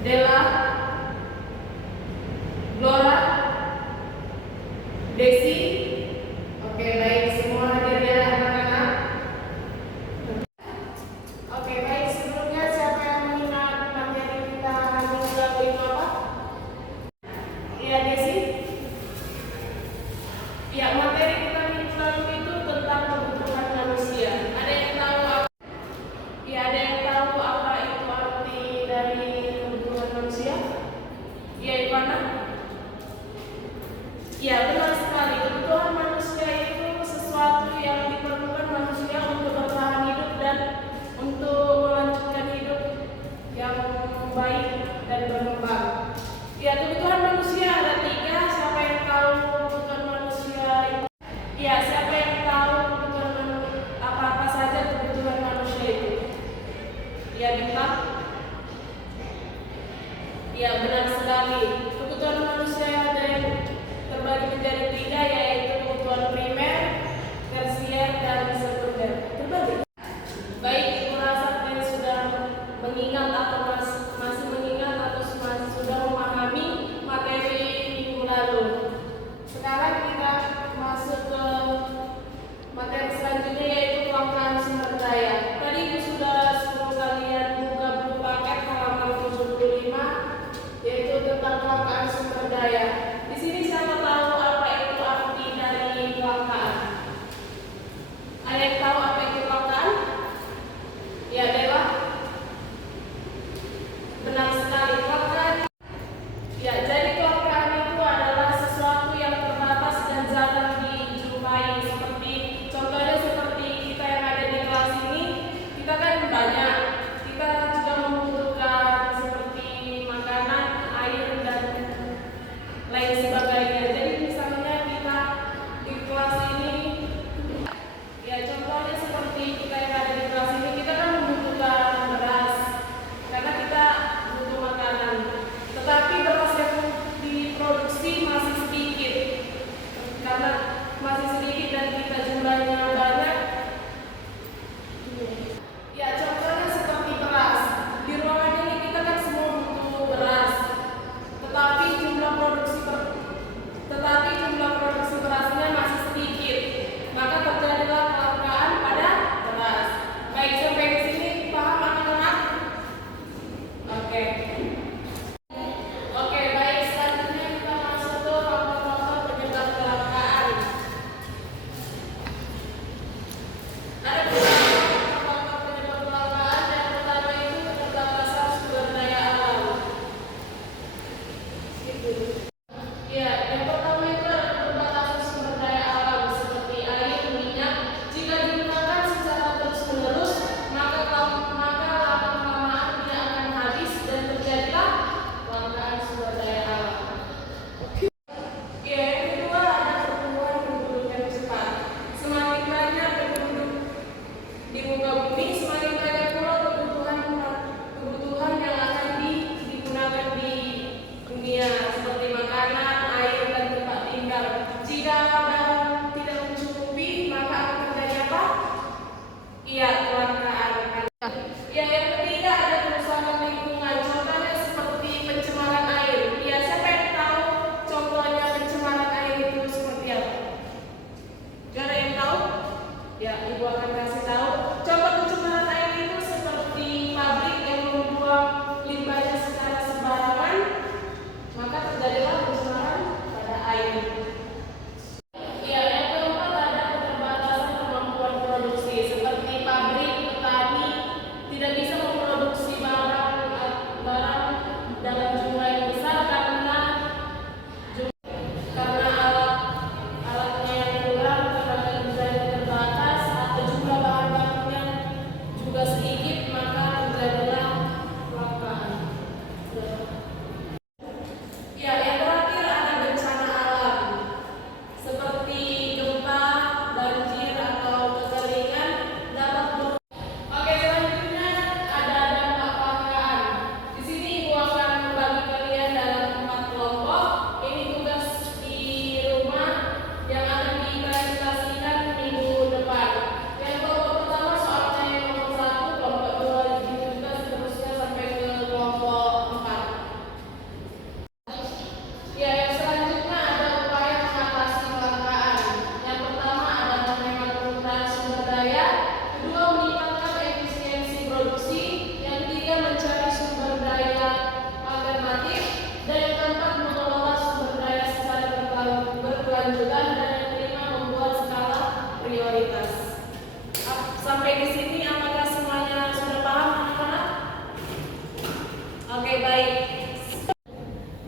Della, Glora, Desi. Oke, baik, semua hadir ya anak-anak. Oke, baik, sebelumnya siapa yang mengingat materi kita minggu lalu itu apa? Iya, Desi. Ya, materi kita minggu lalu itu tentang kebutuhan manusia. Ada yang tahu apa? Ya, ada yang tahu apa itu arti dari kebutuhan manusia? Ya, Ivana? Ya, benar sekali. Kebutuhan manusia itu sesuatu yang diperlukan manusia untuk bertahan hidup dan untuk melanjutkan hidup yang baik dan berkembang. Ya, kebutuhan manusia ada 3. Siapa yang tahu kebutuhan manusia itu? Ya, siapa yang tahu kebutuhan apa saja kebutuhan manusia itu? Ya, Bintang? Ya, benar sekali. Kebutuhan manusia ada yang terbagi menjadi 3, yaitu kebutuhan primer, tersier, dan sekunder. Terbagi. Baik, Ibu rasa kalian sudah mengingat atau masih mengingat atau masih sudah memahami materi minggu lalu. Sekarang kita masuk ke materi selanjutnya, yaitu kelangkaan sumber daya. Tadi Ibu sudah suruh kalian buka buku paket halaman 75, yaitu tentang kelangkaan sumber daya. Di sini siapa tahu apa itu arti dari kelangkaan? Ada yang tahu apa itu kelangkaan? Ya, Dewa? Benar sekali, kelangkaan. Ya, jadi kelangkaan itu adalah sesuatu yang terbatas dan jarang dijumpai. Contohnya seperti kita yang ada di kelas ini, kita kan banyak. Kita juga membutuhkan seperti makanan, air, dan lain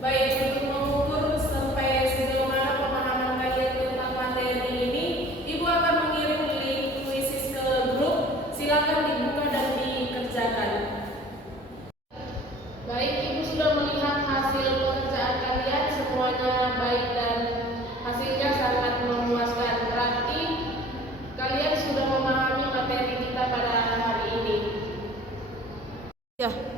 Baik, untuk mengukur sampai sejauh mana pemahaman kalian tentang materi ini, Ibu akan mengirim link kuisis ke grup. Silakan dibuka dan dikerjakan. Baik, Ibu sudah melihat hasil pekerjaan kalian, semuanya baik dan hasilnya sangat memuaskan. Berarti kalian sudah memahami materi kita pada hari ini. Ya.